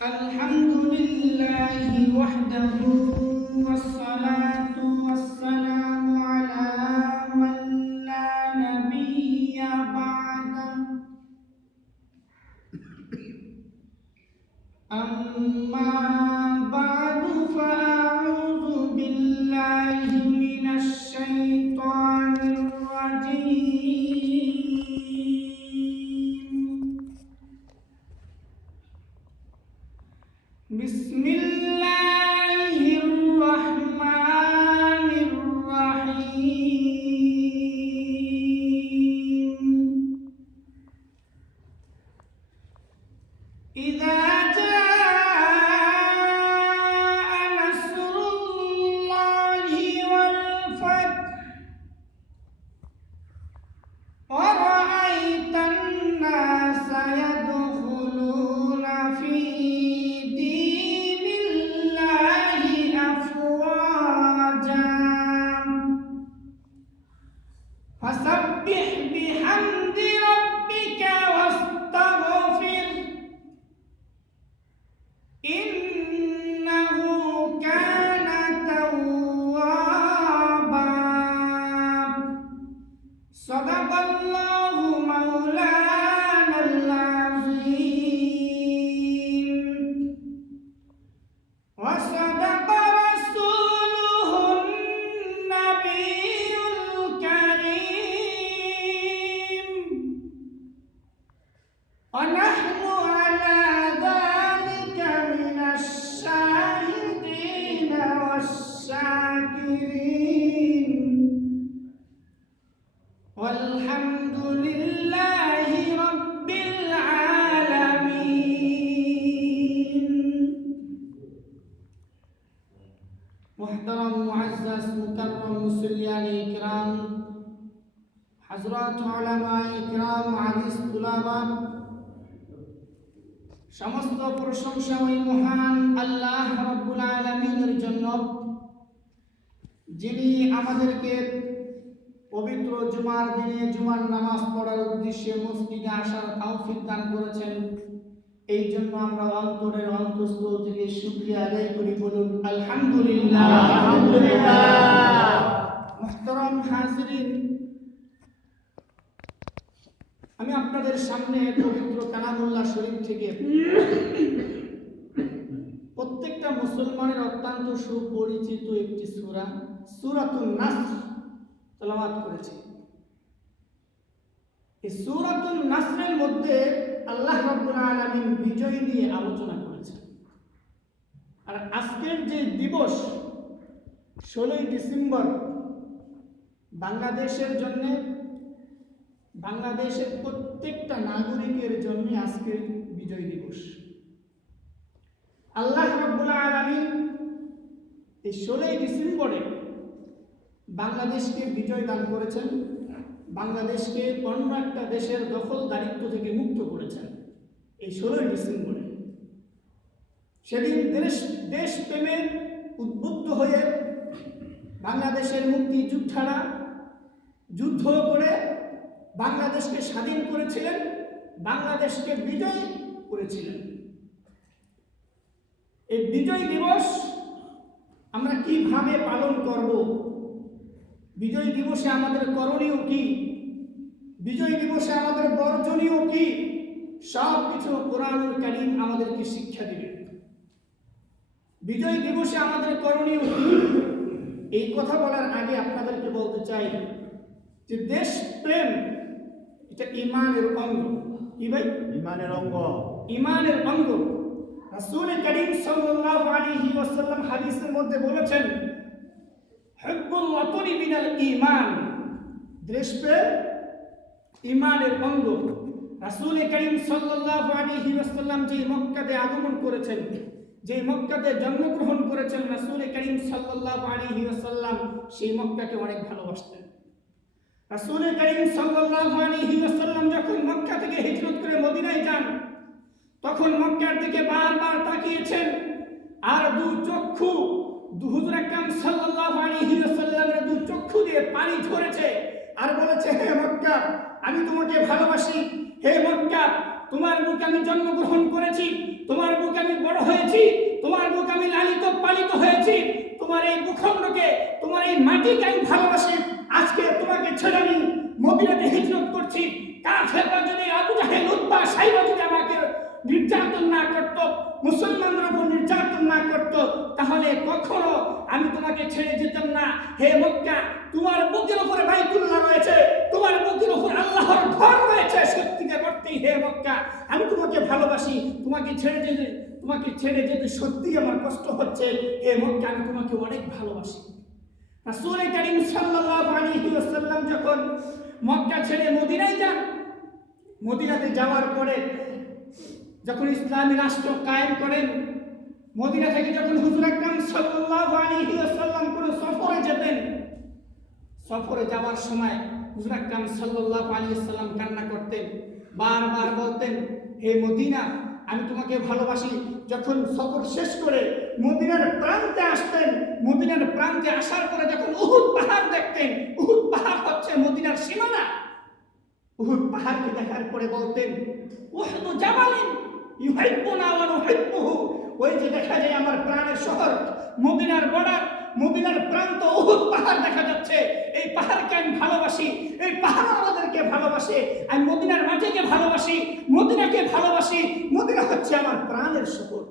الحمد لله وحده والصلاة والسلام على من لا نبي بعده أما بعد فأعوذ بالله من الشيطان الرجيم بسم الله الرحمن الرحيم إذا جاء نصر الله والفتح ورأيت الناس يدخلون في دين الله أفواجا فسبح بحمد ربك واستغفر إنه كان توابا صدق الله مولانا العظيم وصدق رسوله النبي الكريم ونحن على ذلك من الشاهدين والشاكرين والحمد لله رب العالمين محترم معزز مكرم মুসলিয়ান ইকরাম হযরত উলামা ইকরাম আজিজ তুলাবা সমস্ত প্রশংসা ওই মহান আল্লাহ রাব্বুল আলামিনের জন্য যিনি আমাদেরকে পবিত্র জুমার দিনে জুমার নামাজ পড়ার উদ্দেশ্যে মসজিদে আসার তৌফিক দান করেছেন। এই জন্য আমরা অন্তরের অন্তঃস্থল থেকে শুকরিয়া আদায় করি, বলুন আলহামদুলিল্লাহ। আলহামদুলিল্লাহ। মুহতারাম হাজিরিন, আমি আপনাদের সামনে পবিত্র কালামুল্লাহ শরীফ থেকে প্রত্যেকটা মুসলমানের অত্যন্ত সুপরিচিত একটি সূরা সূরাতুন নাসর তেলাওয়াত করেছি। এই সূরাতুন নাসরের মধ্যে আল্লাহ রাব্বুল আলামিন বিজয় নিয়ে আলোচনা করেছেন। আর আজকের যে দিবস 16 ডিসেম্বর বাংলাদেশের জন্য, বাংলাদেশের প্রত্যেকটা নাগরিকের জন্য আজকে বিজয় দিবস। আল্লাহ রাব্বুল আলামিন এই 16 ডিসেম্বরে বাংলাদেশকে বিজয় দান করেছেন, বাংলাদেশকে অন্য একটা দেশের দখলদারিত্ব থেকে মুক্ত করেছেন এই 16 ডিসেম্বরে। সেদিন দেশ প্রেমে উদ্বুদ্ধ হয়ে বাংলাদেশের মুক্তিযোদ্ধারা যুদ্ধ করে বাংলাদেশকে স্বাধীন করেছিলেন, বাংলাদেশকে বিজয় করেছিলেন। এই বিজয় দিবস আমরা কিভাবে পালন করব, বিজয় দিবসে আমাদের করণীয় কি, বিজয় দিবসে আমাদের বর্জনীয় কি, সব কিছু কোরআনুল কারীম আমাদেরকে শিক্ষা দিবে। বিজয় দিবসে আমাদের করণীয় কি, এই কথা বলার আগে আপনাদেরকে বলতে চাই যে দেশ প্রেম এটা ঈমানের অঙ্গ। কি ভাই? ঈমানের অঙ্গ। ঈমানের অঙ্গ। রাসূল করিম সাল্লাল্লাহু আলাইহি ওয়াসাল্লাম হাদিসের মধ্যে বলেছেন, হুব্বুল ওয়াতনি মিনাল ঈমান, দেশ প্রেম ঈমানের অঙ্গ। রাসূল করিম সাল্লাল্লাহু আলাইহি ওয়াসাল্লাম যে মক্কাতে আগমন করেছেন, যে মক্কাতে জন্মগ্রহণ করেছেন, রাসূল করিম সাল্লাল্লাহু আলাইহি ওয়াসাল্লাম সেই মক্কাকে অনেক ভালোবাসতেন। রাসূল করিম সাল্লাল্লাহু আলাইহি ওয়াসাল্লাম যখন মক্কা থেকে হিজরত করে মদিনায় যান, তখন মক্কার দিকে বারবার তাকিয়েছেন আর হুজুর আকরাম সাল্লাল্লাহু আলাইহি ওয়াসাল্লামের দু চক্ষু দিয়ে পানি ঝরেছে আর বলেছে, হে মক্কা, আমি তোমাকে ভালোবাসি। হে মক্কা, তোমার বুকে আমি জন্মগ্রহণ করেছি, তোমার বুকে আমি বড় হয়েছি, তোমার বুকে আমি লালিত পালিত হয়েছি, তোমার এই ভূখণ্ডকে, তোমার এই মাটিকে আমি ভালোবাসি। আজকে তোমাকে ছেড়ে আমি মদিনাতে হিজরত করছি। কাফেররা যদি, আবু জাহেল, উতবা, সাইবা যদি আমাকে নির্যাতন না করত, মুসলমানদের উপর নির্যাতন না করত, তাহলে কখনো আমি তোমাকে ছেড়ে যেতাম না। হে মক্কা, তোমার বুকের উপরে বাইতুল্লাহ রয়েছে, তোমার বুকের উপর আল্লাহর ঘর রয়েছে। সত্যিকার অর্থেই হে মক্কা, আমি তোমাকে ভালোবাসি। তোমাকে ছেড়ে যেতে সত্যিই আমার কষ্ট হচ্ছে। হে মক্কা, আমি তোমাকে অনেক ভালোবাসি। রাসূল করিম সাল্লাল্লাহু আলাইহি ওয়াসাল্লাম যখন মক্কা ছেড়ে মদিনায় যান, মদিনাতে যাওয়ার পরে যখন ইসলামী রাষ্ট্র কায়েম করেন, মদিনা থেকে যখন হুজুর আকরাম সাল্লাল্লাহু আলাইহি ওয়াসাল্লাম কোন সফরে যেতেন, সফরে যাওয়ার সময় হুজুর আকরাম সাল্লাল্লাহু আলাইহি ওয়াসাল্লাম কান্না করতেন, বারবার বলতেন, হে মদিনা, আমি তোমাকে ভালোবাসি। যখন সফর শেষ করে মদিনার প্রান্তে আসতেন, মদিনার প্রান্তে আসার পরে যখন উহুদ পাহাড় দেখতেন, উহুদ পাহাড় হচ্ছে মদিনার সীমানা, উহুদ পাহাড়কে দেখার পরে বলতেন, উহুদ জাবালিন ইউহিব্বুনা ওয়া নুহিব্বুহু। ওই যে দেখা যায় আমার প্রাণের শহর মদিনার বর্ডার, মদিনার প্রান্ত উহুদ পাহাড় দেখা যাচ্ছে। এই পাহাড়কে আমি ভালোবাসি, এই পাহাড় আমাদেরকে ভালোবাসে। আমি মদিনার মাটিকে ভালোবাসি, মদিনাকে ভালোবাসি। মদিনা হচ্ছে আমার প্রাণের শহর।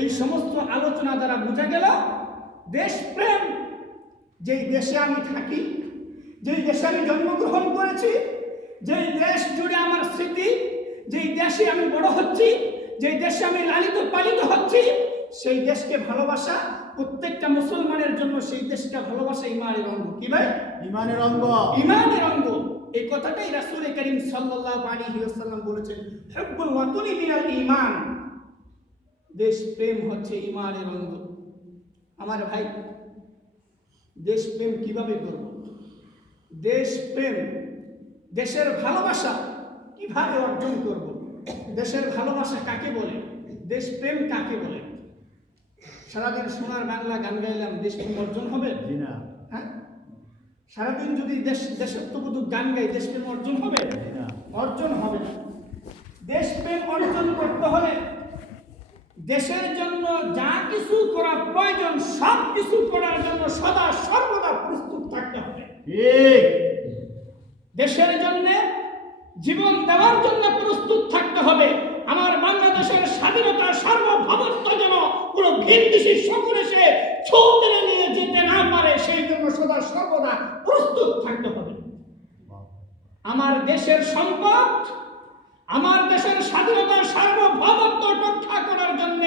এই সমস্ত আলোচনা দ্বারা বোঝা গেল দেশপ্রেম। যেই দেশে আমি থাকি, যেই দেশে আমি জন্মগ্রহণ করেছি, যেই দেশ জুড়ে আমার স্মৃতি, যেই দেশে আমি বড় হচ্ছি, যেই দেশে আমি লালিত পালিত হচ্ছি, সেই দেশকে ভালোবাসা প্রত্যেকটা মুসলমানের জন্য। সেই দেশকে ভালোবাসা ইমানের অঙ্গ। কি ভাই? ইমানের অঙ্গ, ইমানের অঙ্গ। এই কথাটাই রাসূল করিম সাল্লাল্লাহু আলাইহি ওয়াসাল্লাম বলেছেন, হুব্বুল ওয়াতানি মিনাল ঈমান। দেশপ্রেম হচ্ছে ইমানের অঙ্গ। আমার ভাই, দেশপ্রেম কিভাবে করব? দেশপ্রেম, দেশের ভালোবাসা কিভাবে অর্জন করব? দেশের ভালোবাসা কাকে বলে? দেশপ্রেম কাকে বলে? সারাদিন সোনার বাংলা গান গাইলাম, দেশপ্রেম অর্জন হবে? না। হ্যাঁ, সারাদিন যদি দেশাত্মবোধক গান গাই, দেশপ্রেম অর্জন হবে? না, অর্জন হবে না। দেশপ্রেম অর্জন করতে হলে দেশের জন্য যা কিছু করা প্রয়োজন, সব কিছু করার জন্য সদা সর্বদা প্রস্তুত থাকতে হবে। দেশের জন্য জীবন দেওয়ার জন্য প্রস্তুত থাকতে হবে। আমার বাংলাদেশের স্বাধীনতা, সার্বভৌমত্ব যেন কোনো ভিনদেশী শকুন এসে ছোঁ মেরে নিয়ে যেতে না পারে, সেই জন্য সদা সর্বদা প্রস্তুত থাকতে হবে। আমার দেশের সম্পদ, আমার দেশের স্বাধীনতা, সার্বভৌমত্ব রক্ষা করার জন্য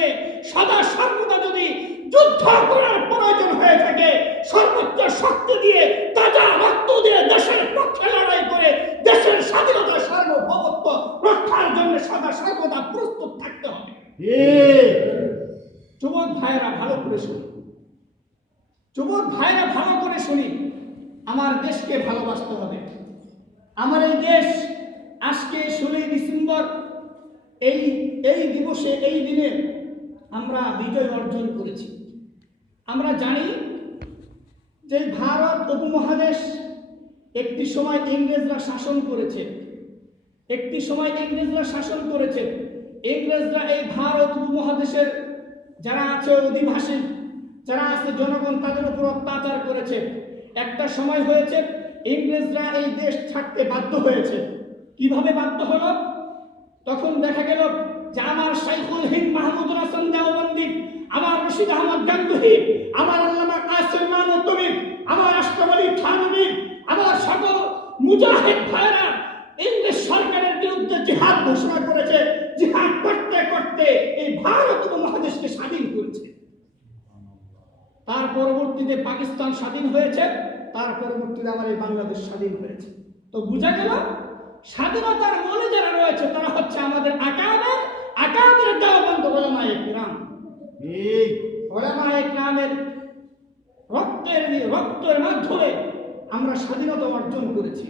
সদা সর্বদা যদি যুদ্ধ করার প্রয়োজন হয়ে থাকে, সর্বোচ্চ শক্তি দিয়ে, তাজা রক্ত দিয়ে দেশের পক্ষে লড়াই করে দেশের স্বাধীনতা, সার্বভৌমত্ব রক্ষার জন্য সদা সর্বদা প্রস্তুত থাকতে হবে। যুবক ভাইয়েরা ভালো করে শুনি, যুবক ভাইয়েরা ভালো করে শুনি। আমার দেশকে ভালোবাসতে হবে। আমার এই দেশ আজকে 16 ডিসেম্বর এই দিবসে, এই দিনে আমরা বিজয় অর্জন করেছি। আমরা জানি যে ভারত উপমহাদেশ একটি সময় ইংরেজরা শাসন করেছে, একটি সময় ইংরেজরা শাসন করেছে। ইংরেজরা এই ভারত উপমহাদেশের যারা আছে অধিবাসী, যারা আছে জনগণ, তাদের উপর অত্যাচার করেছে। একটা সময় হয়েছে ইংরেজরা এই দেশ ছাড়তে বাধ্য হয়েছে। কিভাবে বাধ্য হলো? তখন দেখা গেল যে আমার শাইখুল হিন্দ মাহমুদুল হাসান দেওবন্দি, আমার রশিদ আহমদ গাঙ্গুহি, আমার আল্লামা কাসিম নানুতুবি, আমার আশরাফ আলী থানভী, আমার সকল মুজাহিদ ভাইরা ইংরেজ সরকারের বিরুদ্ধে জিহাদ ঘোষণা করেছে। জিহাদ করতে করতে এই ভারত উপমহাদেশকে স্বাধীন করেছে। তার পরবর্তীতে পাকিস্তান স্বাধীন হয়েছে, তার পরবর্তীতে আমার এই বাংলাদেশ স্বাধীন হয়েছে। তো বোঝা গেল স্বাধীনতার মূলে যারা রয়েছে তারা হচ্ছে আমাদের আকাবের দেওবন্দ উলামায়ে কিরাম। এই উলামায়ে কিরামের রক্তের মাধ্যমে আমরা স্বাধীনতা অর্জন করেছি।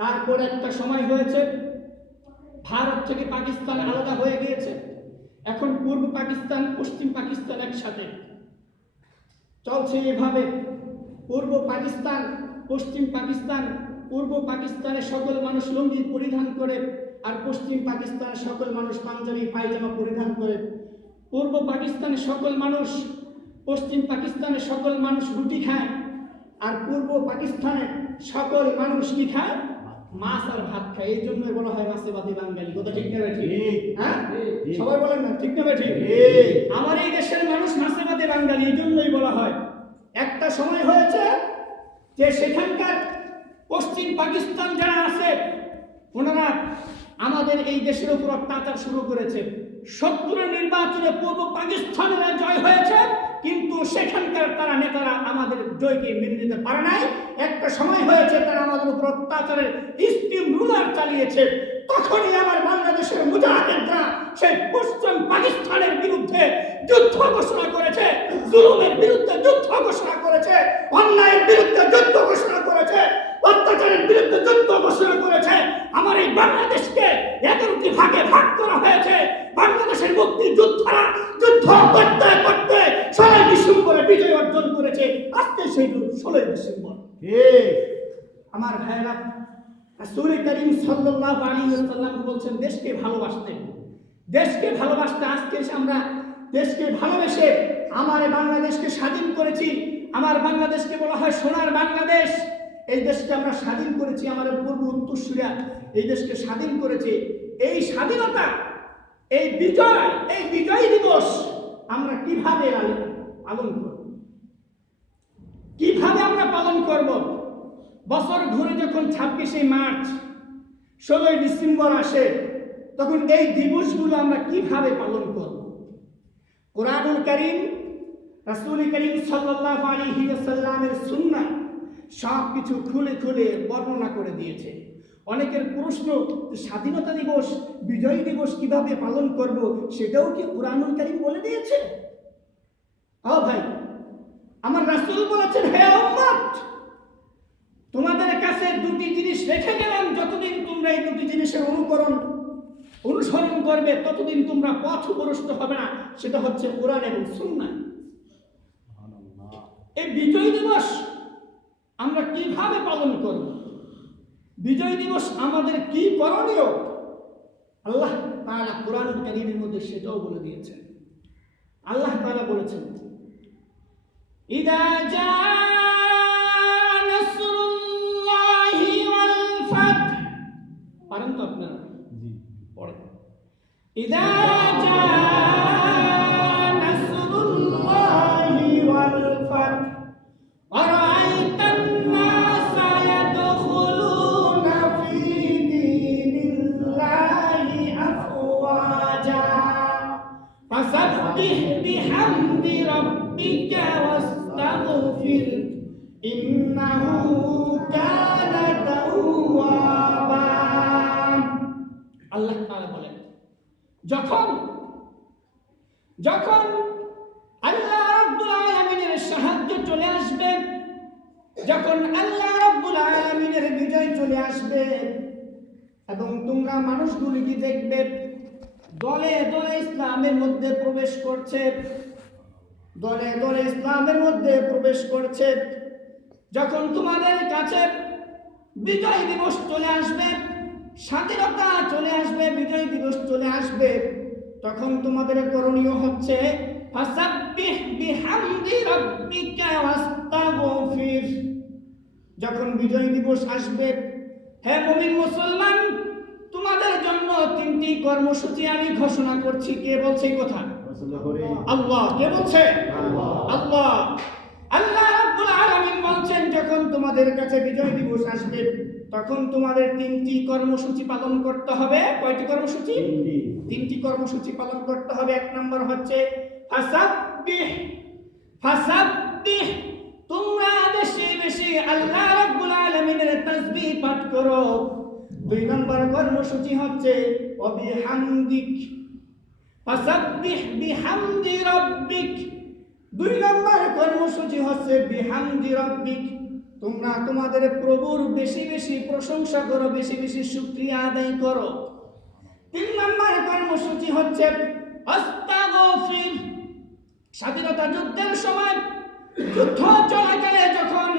তারপর একটা সময় হয়েছে ভারত থেকে পাকিস্তান আলাদা হয়ে গিয়েছে। এখন পূর্ব পাকিস্তান, পশ্চিম পাকিস্তান একসাথে চলছে। এভাবে পূর্ব পাকিস্তান, পশ্চিম পাকিস্তান, পূর্ব পাকিস্তানের সকল মানুষ লুঙ্গি পরিধান করে, আর পশ্চিম পাকিস্তানের সকল মানুষ পাঞ্জাবি পায়জামা পরিধান করে। পূর্ব পাকিস্তানের সকল মানুষ, পশ্চিম পাকিস্তানের সকল মানুষ রুটি খায়, আর পূর্ব পাকিস্তানের সকল মানুষ কি খায়? মাছ আর ভাত খায়। এই জন্যই বলা হয় মাছেবাদী বাঙালি। কথা ঠিক না ঠিক? হ্যাঁ, সবাই বলেন না ঠিক না ঠিক? আমার এই দেশের মানুষ মাছেবাদী বাঙালি, এই জন্যই বলা হয়। একটা সময় হয়েছে যে সেখানকার পশ্চিম পাকিস্তান যারা আছে ওনারা আমাদের এই দেশের উপর অত্যাচার শুরু করেছে। 70 নির্বাচনে পূর্ব পাকিস্তানের জয় হয়েছে, কিন্তু সেখানকার তারা নেতারা আমাদের জয়কে মেনে নিতে পারে নাই। একটা সময় হয়েছে তারা আমাদের উপর অত্যাচারের স্টিম রুলার চালিয়েছে। তখনই আমার বাংলাদেশের মুজাহিদরা সেই পশ্চিম পাকিস্তানের বিরুদ্ধে যুদ্ধ ঘোষণা করেছে, জুলুমের বিরুদ্ধে যুদ্ধ ঘোষণা করেছে, অন্যায়ের বিরুদ্ধে যুদ্ধ ঘোষণা করেছে, অত্যাচারের বিরুদ্ধে যুদ্ধ ঘোষণা করেছে। আমার এই বাংলাদেশকে 11টি ভাগে ভাগ করা হয়েছে। বাংলাদেশের মুক্তিযোদ্ধারা যুদ্ধ করতে করতে 16 ডিসেম্বরে বিজয় অর্জন করেছে। আজকে সেই 16 ডিসেম্বর। আমার ভাইরা, রাসূল করিম সাল্লাল্লাহু আলাইহি ওয়াসাল্লাম বলছেন দেশকে ভালোবাসতে, দেশকে ভালোবাসতে। আজকে আমরা দেশকে ভালোবেসে আমার বাংলাদেশকে স্বাধীন করেছি। আমার বাংলাদেশকে বলা হয় সোনার বাংলাদেশ। এই দেশকে আমরা স্বাধীন করেছি, আমাদের পূর্ব উত্তরসূরিরা এই দেশকে স্বাধীন করেছে। এই স্বাধীনতা, এই বিজয় দিবস আমরা কিভাবে পালন করব? কিভাবে আমরা পালন করব? বছর ঘুরে যখন 26শে মার্চ, 16 ডিসেম্বর আসে, তখন এই দিবসগুলো আমরা কিভাবে পালন করব? কোরআনুল কারীম, রাসূল করিম সাল্লাল্লাহু আলাইহি ওয়াসাল্লামের সুন্নাহ সব কিছু খুলে খুলে বর্ণনা করে দিয়েছে। অনেকের প্রশ্ন, স্বাধীনতা দিবস, বিজয় দিবস কিভাবে পালন করব, সেটাও কি কোরআনুল কারীম বলে দিয়েছে? ভাই, আমার রাসূল বলেছেন, হে উম্মত, তোমাদের কাছে দুটি জিনিস রেখে গেলাম, যতদিন তোমরা এই দুটি জিনিসের অনুসরণ করবে ততদিন তোমরা পথভ্রষ্ট হবে না। সেটা হচ্ছে কোরআন এবং সুন্নাহ। এই বিজয় দিবস আমরা কিভাবে পালন করব? বিজয় দিবস আমাদের কি করণীয়? আল্লাহ তাআলা কোরআনুল কারীমের মধ্যে সেটাও বলে দিয়েছেন। আল্লাহ তাআলা বলেছেন, ইদা জাআ নাসরুল্লাহি ওয়াল ফাত। পারেন তো আপনারা? জি, পড়েন। ইদা জাআ নাসরুল্লাহি ওয়াল ফাত فسبح بحمد ربك واستغفر إنه كان توابا। আল্লাহ তাআলা বলেন, যখন আল্লাহ রাব্বুল আলামিনের সাহায্য চলে আসবে, যখন আল্লাহ রাব্বুল আলামিনের বিজয় চলে আসবে এবং তোমরা মানুষগুলিকে দেখবে দলে দলে ইসলামের মধ্যে প্রবেশ করছে, দলে দলে ইসলামের মধ্যে প্রবেশ করছে, যখন তোমাদের কাছে বিজয় দিবস চলে আসবে, স্বাধীনতা চলে আসবে, বিজয় দিবস চলে আসবে, তখন তোমাদের করণীয় হচ্ছে ফাসাব্বিহ বিহামদি রাব্বিকা ওয়াস্তাগফির। যখন বিজয় দিবস আসবে, হে মুমিন মুসলমান, তোমাদের জন্য 3টি কর্মসূচি আমি ঘোষণা করছি। কে বলছে এই কথা? আল্লাহ। কে বলছে? আল্লাহ। আল্লাহ রাব্বুল আলামিন বলছেন, যখন তোমাদের কাছে বিজয় দিবস আসবে তখন তোমাদের 3টি কর্মসূচি পালন করতে হবে। কয়টি কর্মসূচি? 3টি কর্মসূচি পালন করতে হবে। 1 নম্বর হচ্ছে ফাসাব্বিহ, তোমরা বেশি বেশি আল্লাহ রাব্বুল আলামিনের তাসবিহ পাঠ করো। 2 নম্বর কর্মসূচি হচ্ছে বিহামদিক, ফাসাব্বিহ বিহামদি রাব্বিক। 2 নম্বর কর্মসূচি হচ্ছে বিহামদি রাব্বিক, তোমরা তোমাদের প্রভুর বেশি বেশি প্রশংসা করো, বেশি বেশি শুকরিয়া আদায় করো। 3 নম্বর কর্মসূচি হচ্ছে আস্তাগফির। স্বাধীনতা যুদ্ধের সময়, যুদ্ধ চলাকালে যখন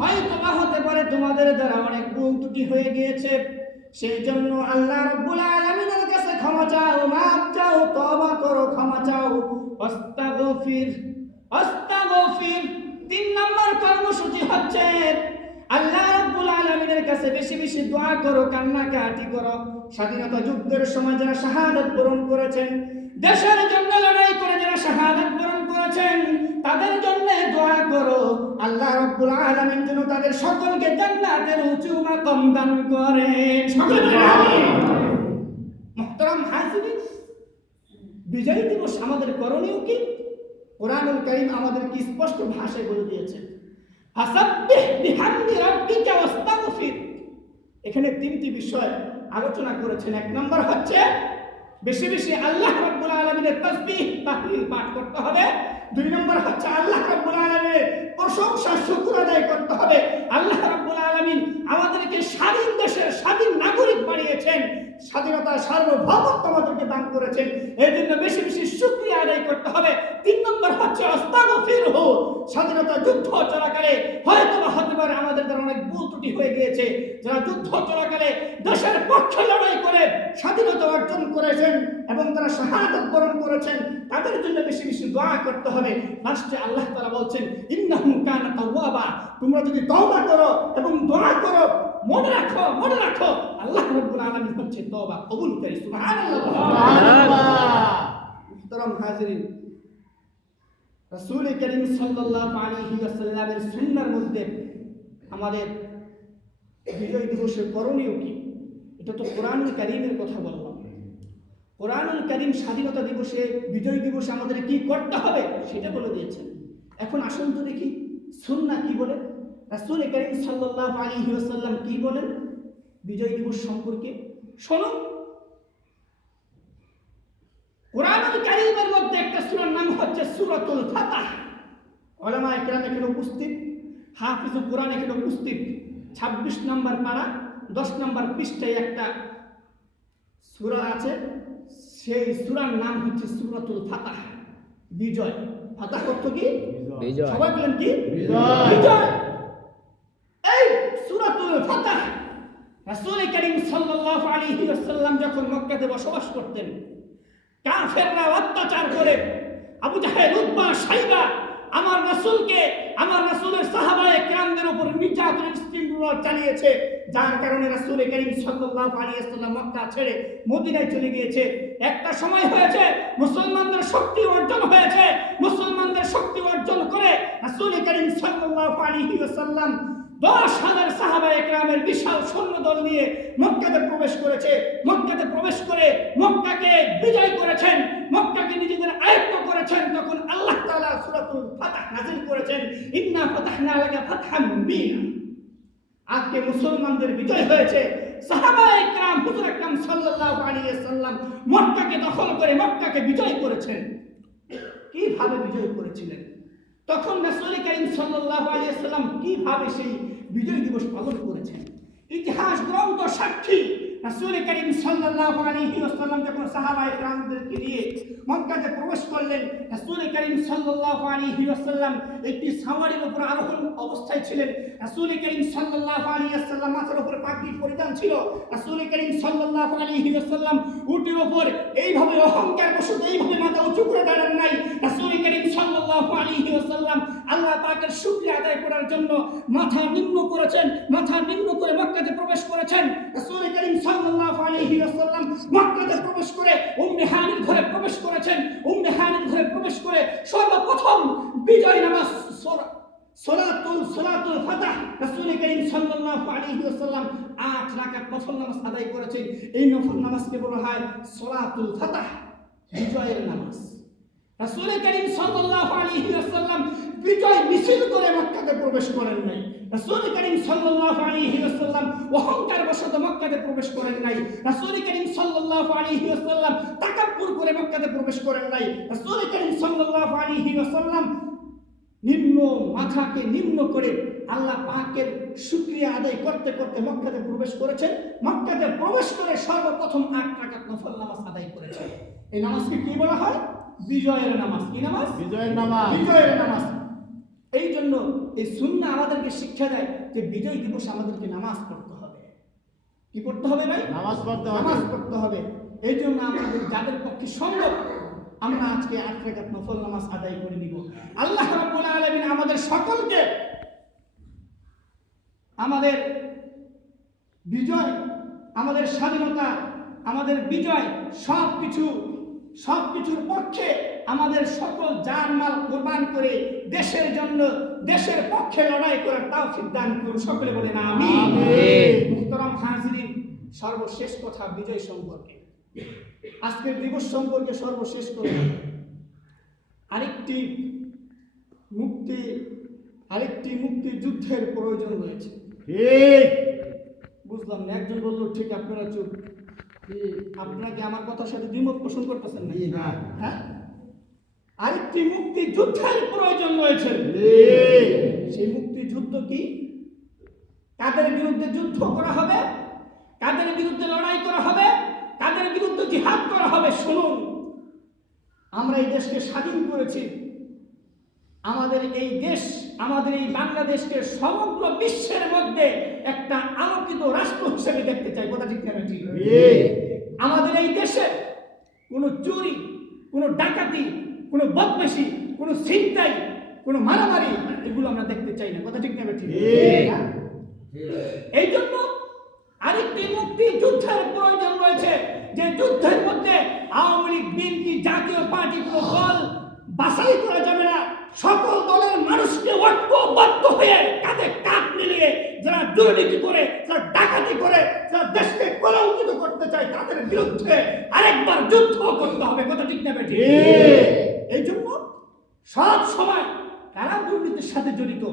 হয়তো বা হতে পারে তোমাদের দ্বারা অনেক ভুল ত্রুটি হয়ে গিয়েছে, সেই জন্য আল্লাহ রাব্বুল আলামিনের কাছে ক্ষমা চাও, মাফ চাও, তওবা করো, ক্ষমা চাও। আস্তাগফির, আস্তাগফির। 3 নম্বর কর্মসূচি হচ্ছে আল্লাহ রাব্বুল আলামিনের কাছে বেশি বেশি দোয়া করো, কান্নাকাটি করো। স্বাধীনতা যুদ্ধের সময় যারা শাহাদাত বরণ করেছেন, দেশের জন্য লড়াই করে যারা শাহাদাত বরণ করেছেন, তাদের জন্য দোয়া করো। আল্লাহ রাব্বুল আলামিন যেন তাদের সকলকে জান্নাতের উঁচু মাকাম দান করেন। সকলে বলেন আমিন। মুহতারাম হাজিরিন, বিজয় দিবস আমাদের করণীয় কি? কোরআনুল কারীম আমাদেরকে স্পষ্ট ভাষায় বলে দিয়েছে, ফাসাব্বিহ বিহামদি রাব্বিকা ওয়াস্তাগফির। এখানে 3টি বিষয় আলোচনা করেছেন। 1 নম্বর হচ্ছে বেশি বেশি আল্লাহ রাব্বুল আলামিনের তাসবিহ তাহলিল পাঠ করতে হবে। 2 নম্বর হচ্ছে আল্লাহ রাব্বুল আলামিনের প্রশংসা শুকর আদায় করতে হবে। আল্লাহ রাব্বুল আলামিন আমাদেরকে স্বাধীন দেশের স্বাধীন নাগরিক বানিয়েছেন, স্বাধীনতা সার্বভৌমত্ব আমাদেরকে দান করেছেন, এই জন্য বেশি বেশি শুকরিয়া আদায় করতে হবে। 3 নম্বর হচ্ছে আস্তাগফিরহু। স্বাধীনতা যুদ্ধ চলাকালে হয়তো বা হতে পারে আমাদের দ্বারা অনেক ভুল ত্রুটি হয়ে গিয়েছে। যারা যুদ্ধ চলাকালে দেশের পক্ষে লড়াই করে স্বাধীনতা অর্জন করেছেন এবং তারা শাহাদাত বরণ করেছেন, তাদের জন্য বেশি বেশি দোয়া করতে হবে। লাস্টে আল্লাহ তাআলা বলছেন, ইন্নাহু কানা তাওয়াবা। তোমরা যদি তওবা করো এবং দোয়া করো, মনে রাখো, মনে রাখো আল্লাহ রাব্বুল আলামিন হচ্ছে তওবা কবুলকারী। সুবহানাল্লাহ, সুবহানাল্লাহ। মুহতারাম হাজিরিন, রাসূল করিম সাল্লাল্লাহু আলাইহি ওয়াসাল্লামের সুন্নাহর মধ্যে আমাদের বিজয় দিবসের করণীয় কি? এটা তো কোরআনুল কারীমের কথা বললাম। কোরআনুল কারীম স্বাধীনতা দিবসে, বিজয় দিবসে আমাদের কি করতে হবে সেটা বলে দিয়েছেন। এখন আসুন তো দেখি সুন্নাহ কি বলে। রাসূল করিম সাল্লাল্লাহু আলাইহি ওয়াসাল্লাম কি বলেন বিজয় দিবস সম্পর্কে? শুনুন। কোরআনুল কারীমের মধ্যে একটা সূরার নাম হচ্ছে সূরাতুল ফাতহ। উলামায়ে কেরাম এখানে উপস্থিত, হাফিজুল কোরআন এখানে উপস্থিত। 26 নম্বর পারা 10 নম্বর পৃষ্ঠায় একটা সূরা আছে, সেই সূরার নাম হচ্ছে সূরাতুল ফাতহ, বিজয়। ফাতহ অর্থ কি? বিজয়। সবাই বলেন কি? বিজয়। বিজয়। এই সূরাতুল ফাতহ রাসূল করিম সাল্লাল্লাহু আলাইহি ওয়াসাল্লাম যখন মক্কাতে বসবাস করতেন, কাফেররা অত্যাচার করে আবু জাহেল, উতবা, শাইবা আমার রাসূলকে, আমার রাসূলের সাহাবায়ে কেরামদের উপর নির্যাতন স্ত্রীমূলক চালিয়েছে, যার কারণে রাসূল করিম সাল্লাল্লাহু আলাইহি ওয়াসাল্লাম মক্কা ছেড়ে মদিনায় চলে গিয়েছে। একটা সময় হয়েছে মুসলমানদের শক্তি অর্জন হয়েছে, মুসলমানদের শক্তি অর্জন করে রাসূল করিম সাল্লাল্লাহু আলাইহি ওয়াসাল্লাম 10,000 সাহাবায়ে কেরামের বিশাল সৈন্যদল নিয়ে মক্কাতে প্রবেশ করেছে। মক্কাতে প্রবেশ করে মক্কাকে বিজয় করেছেন, মক্কাকে নিজেদের আয়ত্ত করেছেন। তখন আল্লাহ তাআলা সূরাতুল ফাতহ নাযিল করেছেন, ইন্না ফাতাহনা লাকা ফাতহাম মুবিনা। আজকে মুসলমানদের বিজয় হয়েছে। সাহাবায়ে কেরাম হুজুর আকরাম সাল্লাল্লাহু আলাইহি ওয়াসাল্লাম মক্কাকে দখল করে মক্কাকে বিজয় করেছেন। কিভাবে বিজয় করেছিলেন? তখন রাসূল করিম সাল্লাল্লাহু আলাইহি ওয়াসাল্লাম কিভাবে সেই বিজয় দিবস পালন করেছেন? ইতিহাস গ্রন্থ সাক্ষী। রাসূল করিম সাল্লাল্লাহু আলাইহি ওয়াসাল্লাম যখন সাহাবায়ে কেরামদেরকে নিয়ে মক্কাতে প্রবেশ করলেন, রাসূল করিম সাল্লাল্লাহু আলাইহি ওয়াসাল্লাম একটি সাওয়ারির উপর আরোহণ অবস্থায় ছিলেন। রাসূল করিম সাল্লাল্লাহু আলাইহি ওয়াসাল্লাম মাথার উপর পাগড়ি পরিধান ছিল। রাসূল করিম সাল্লাল্লাহু আলাইহি ওয়াসাল্লাম উটের উপর এইভাবে অহংকার বশত এইভাবে মাথা উঁচু করে দাঁড়ান নাই। রাসূল করিম সাল্লাল্লাহু আলাইহি ওয়াসাল্লাম আল্লাহ পাকের শুকরিয়া আদায় করার জন্য মাথা নিম্ন করেছেন, মাথা নিম্ন করে মক্কাতে প্রবেশ করেছেন। রাসূল করিম সাল্লাল্লাহু আলাইহি ওয়াসাল্লাম মক্কাতে প্রবেশ করে উম্মে হানির ঘরে প্রবেশ করেছেন। উম্মে হানির ঘরে প্রবেশ করে সর্বপ্রথম বিজয় নামাজ সলাতুল ফাতহ রাসূল করিম সাল্লাল্লাহু আলাইহি ওয়াসাল্লাম 8 রাকাত নফল নামাজ আদায় করেছেন। এই নফল নামাজকে বলা হয় সলাতুল ফাতহ, বিজয়ের নামাজ। রাসূল করিম সাল্লাল্লাহু আলাইহি ওয়াসাল্লাম বিজয় মিছিল করে মক্কাতে প্রবেশ করেন নাই। রাসূল করিম সাল্লাল্লাহু আলাইহি ওয়াসাল্লাম অহংকার বশত মক্কাতে প্রবেশ করেন নাই। রাসূল করিম সাল্লাল্লাহু আলাইহি ওয়াসাল্লাম তাকাব্বুর করে মক্কাতে প্রবেশ করেন নাই। রাসূল করিম সাল্লাল্লাহু আলাইহি ওয়াসাল্লাম নিম্ন মাথাকে নিম্ন করে আল্লাহ পাকের শুকরিয়া আদায় করতে করতে মক্কাতে প্রবেশ করেছেন। মক্কাতে প্রবেশ করে সর্বপ্রথম 8 রাকাত নফল নামাজ আদায় করেছেন। এই নামাজকে কি বলা হয়? বিজয়ের নামাজ। কি নামাজ? বিজয়ের নামাজ। বিজয়ের নামাজ। এই জন্য এই সুন্নাহ আমাদেরকে শিক্ষা দেয় যে বিজয় দিবস আমাদেরকে নামাজ পড়তে হবে। কি পড়তে হবে ভাই? নামাজ পড়তে হবে। নামাজ পড়তে হবে। এই জন্য আমাদের যাদের পক্ষে সম্ভব আমরা আজকে 8 রাকাত নফল নামাজ আদায় করে নিব। আল্লাহ রাব্বুল আলামিন আমাদের সকলকে আমাদের বিজয়, আমাদের স্বাধীনতা, আমাদের বিজয় সবকিছুর পক্ষে আমাদের সকল জানমাল কোরবান করে দেশের জন্য, দেশের পক্ষে লড়াই করার তৌফিক দান করুন। সকলে বলেন আমিন। মুহতারাম হাজিরিন, সর্বশেষ কথা বিজয় সম্পর্কে, আজকের দিবস সম্পর্কে সর্বশেষ কথা, আরেকটি মুক্তি যুদ্ধের প্রয়োজন রয়েছে। ঠিক বুঝলাম না, একজন বলল ঠিক, আপনারা চুপ। আপনারা কি আমার কথার সাথে দ্বিমত পোষণ করতেছেন না? হ্যাঁ, আরেকটি মুক্তি যুদ্ধের প্রয়োজন রয়েছে। সেই মুক্তি যুদ্ধ কি? কাদের বিরুদ্ধে যুদ্ধ করা হবে, কাদের বিরুদ্ধে লড়াই করা হবে, কাদের বিরুদ্ধে জিহাদ করা হবে? শুনুন, আমরা এই দেশকে স্বাধীন করেছি। আমাদের এই দেশ, আমাদের এই বাংলাদেশকে সমগ্র বিশ্বের মধ্যে একটা আলোকিত রাষ্ট্র হিসেবে দেখতে চাই। কথা ঠিক না ঠিক? আমাদের এই দেশে কোনো চুরি, কোনো ডাকাতি, কোনো বদমাশি, কোনো ছিনতাই, কোনো মারামারি, এগুলো আমরা দেখতে চাই না। কথা ঠিক না ঠিক? এই জন্য আরেকটি মুক্তি যুদ্ধের প্রয়োজন রয়েছে, যে যুদ্ধের মধ্যে আওয়ামী লীগ, বিএনপি, জাতীয় পার্টি কোনো দল বাছাই করা যাবে না। সকল দলের মানুষকে ঐক্যবদ্ধ হয়ে কাঁধে কাঁধ মিলিয়ে যারা দুর্নীতি করে, যারা ডাকাতি করে, যারা দেশকে কলঙ্কিত করতে চায়, তাদের বিরুদ্ধে আরেকবার যুদ্ধ করতে হবে। কথা ঠিক না বেটি? এই জন্য সব সময় কারা দুর্নীতির সাথে জড়িত,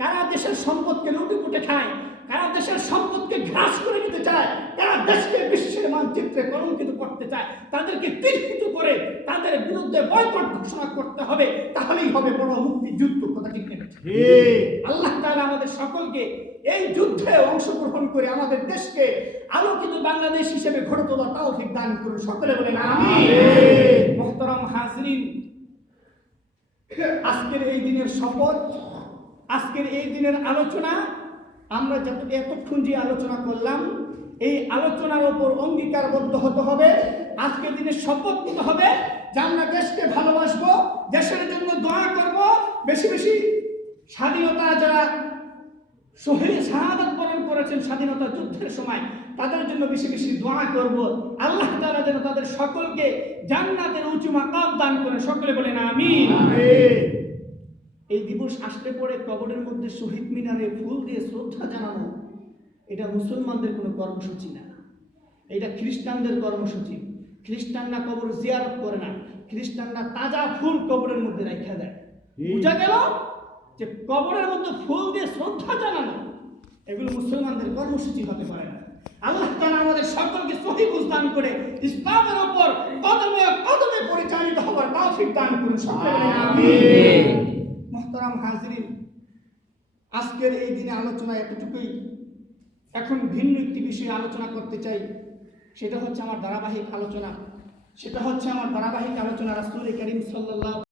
কারা দেশের সম্পদকে লুটেপুটে খায়, কারা দেশের সম্পদকে ঘাস করে নিতে চায়, কারা দেশকে বিশ্বের মানচিত্রে কলঙ্কিত করতে চায়, তাদেরকে চিহ্নিত করে তাদের বিরুদ্ধে বয়কট ঘোষণা করতে হবে। তাহলেই হবে বড় মুক্তি যুদ্ধ। কথা ঠিক না? আল্লাহ তাআলা আমাদের সকলকে এই যুদ্ধে অংশগ্রহণ করে আমাদের দেশকে আলোকিত বাংলাদেশ হিসেবে গড়ে তোলার তৌফিক দান করুন। সকলে বলেন আমিন। মুহতারাম হাজরিন, আজকের এই দিনের শপথ, আজকের এই দিনের আলোচনা, আমরা এতক্ষণ যে আলোচনা করলাম, এই আলোচনার উপর অঙ্গীকারবদ্ধ হতে হবে। আজকের দিনে শপথ নিতে হবে যে আমরা দেশকে ভালোবাসবো, দেশের জন্য দোয়া করব, বেশি বেশি স্বাধীনতা যারা শাহাদাত বরণ করেছেন স্বাধীনতা যুদ্ধের সময়, তাদের জন্য বেশি বেশি দোয়া করব। আল্লাহ তাআলা যেন তাদের সকলকে জান্নাতের উঁচু মাকাম দান করেন। সকলে বলেন আমিন। এই দিবস আসলে পরে কবরের মধ্যে শহীদ মিনারে ফুল দিয়ে শ্রদ্ধা জানানো, এটা মুসলমানদের কোনো কর্মসূচি না, এটা খ্রিস্টানদের কর্মসূচি। খ্রিস্টানরা কবর জিয়ারত করে না, খ্রিস্টানরা তাজা ফুল কবরের মধ্যে রেখে দেয়। বুঝা গেল যে কবরের মধ্যে ফুল দিয়ে শ্রদ্ধা জানানো এগুলো মুসলমানদের কর্মসূচি হতে পারে না। আল্লাহ তাআলা আমাদের সকলকে সহি বুঝ দান করে ইসলামের উপর কদমে কদমে পরিচালিত হওয়ার তৌফিক দান করুন। সকলে বলেন আমিন। মুহতারাম হাজিরিন, আজকের এই দিনে আলোচনা এতটুকুই। এখন ভিন্ন একটি বিষয়ে আলোচনা করতে চাই, সেটা হচ্ছে আমার ধারাবাহিক আলোচনা রাসূল করিম সাল্লাল্লাহু